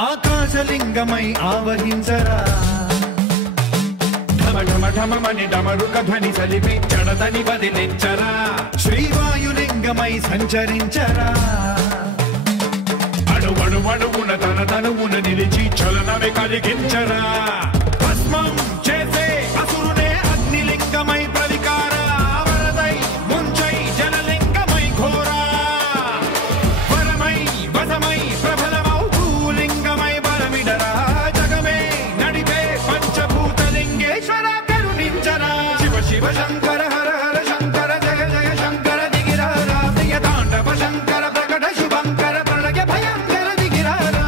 ఆకాశలింగమై ఆవహించరా ఢమ ఢమ ఢమమని డమరుక ధ్వని సలిపి జడదని వదిలించరా శ్రీవాయులింగమై సంచరించరా అణువణువున తన తనువున నిలిచి చలనమే కలిగించరా భస్మం చేసే అసురునే అగ్నిలింగమై ప్రవికారా వరదై ముంచై జలలింగమై ఘోరా వరమై వసమై ప్రబలమౌ భూలింగమై బలమిడరా జగమే నడిపే పంచభూతలింగేశ్వర కరుణించరా శివ శివ శంకర హర హర శంకర జయ జయ శంకర దిగిరారా ప్రియ తాండవ శంకర ప్రకట శుభంకర ప్రళయ భయంకర దిగిరారా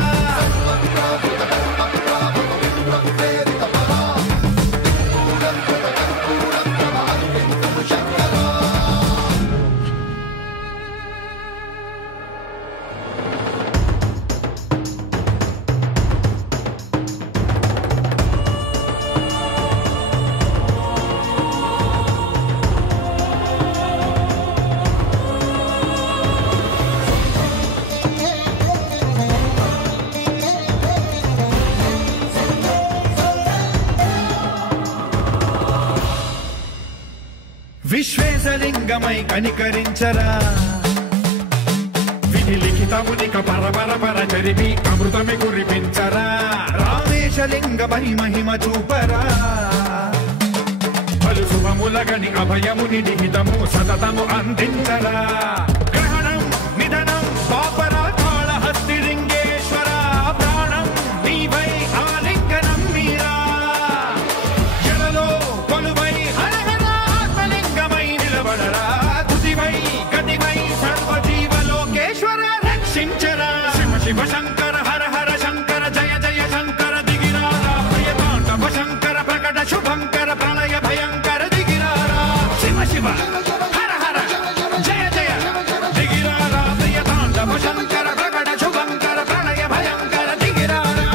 విశ్వేశలింగమై కనికరించరా విధి లిఖితమునిక పరపర జరిపి అమృతమి కురిపించరా రామేశలింగమై మహిమ చూపరా పలు శుభములగని అభయముని నిహితము సతతము అందించరా గ్రహణం నిధనం పాపరా కాళహస్తి లింగేశ్వర ప్రాణం నీవై ఆలింగనం మీరా జలలో కొలువై శివ శంకర హర హర శంకర జయ జయ శంకర దిగిరారా ప్రియ తాండవ శంకర ప్రకట శుభంకర ప్రళయ భయంకర దిగిరారా శివ శివ హర హర జయ జయ దిగిరారా ప్రియ తాండవ శంకర ప్రకట శుభంకర ప్రళయ భయంకర దిగిరారా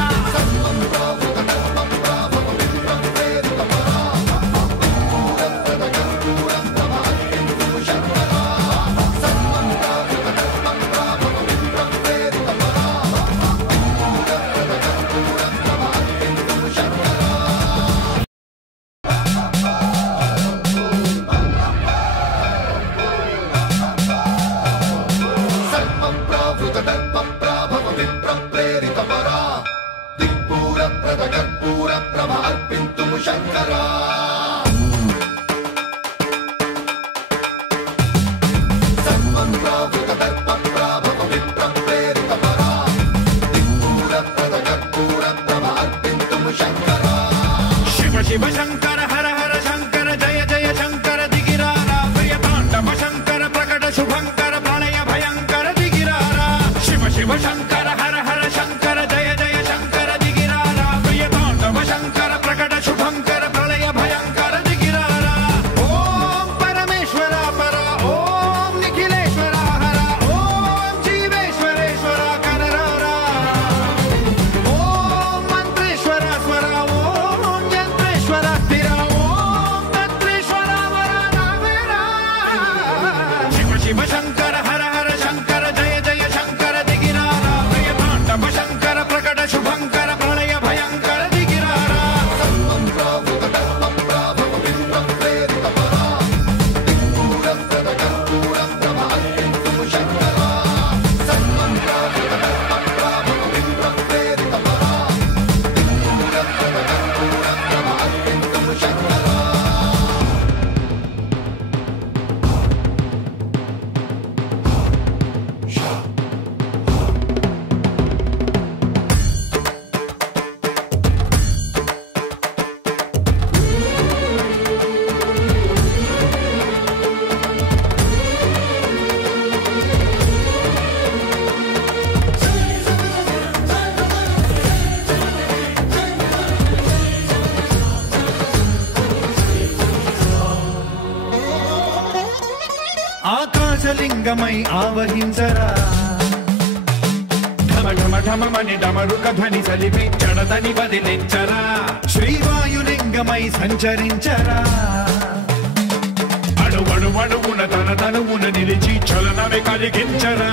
శివ శంకర హర హర శంకర జయ జయ శంకర దిగిరారా ప్రియ తాండవ శంకర ప్రకట శుభంకర ప్రళయ భయంకర దిగిరారా శివ శివ శంకర హర హర శంకర జయ జయ శంకర దిగిరారా ప్రియ తాండవ శంకర ప్రకట శుభంకర ప్రళయ భయంకర దిగిరారా ఓం పరమేశ్వర పర ఓం నిఖిలేశ్వర హర ఓం జీవేశ్వరేశ్వర కరరారా ఓం మంత్రేశ్వర స్వర ఓం యంత్రేశ్వర స్థిర ఓం తత్రేశ్వర వరనావేరా శివ శివ శంకర హర హర శంకర జయ జయ శంకర దిగిరారా ప్రియ తాండవ శంకర ప్రకట శుభంకర ప్రళయ భయంకర దిగిరారా ఆకాశలింగమై ఆవహించరా ఢమ ఢమ ఢమమని డమరుక ధ్వని సలిపి జడదని వదిలించరా శ్రీవాయులింగమై సంచరించరా అణువణువున తన తనువున నిలిచి చలనమే కలిగించరా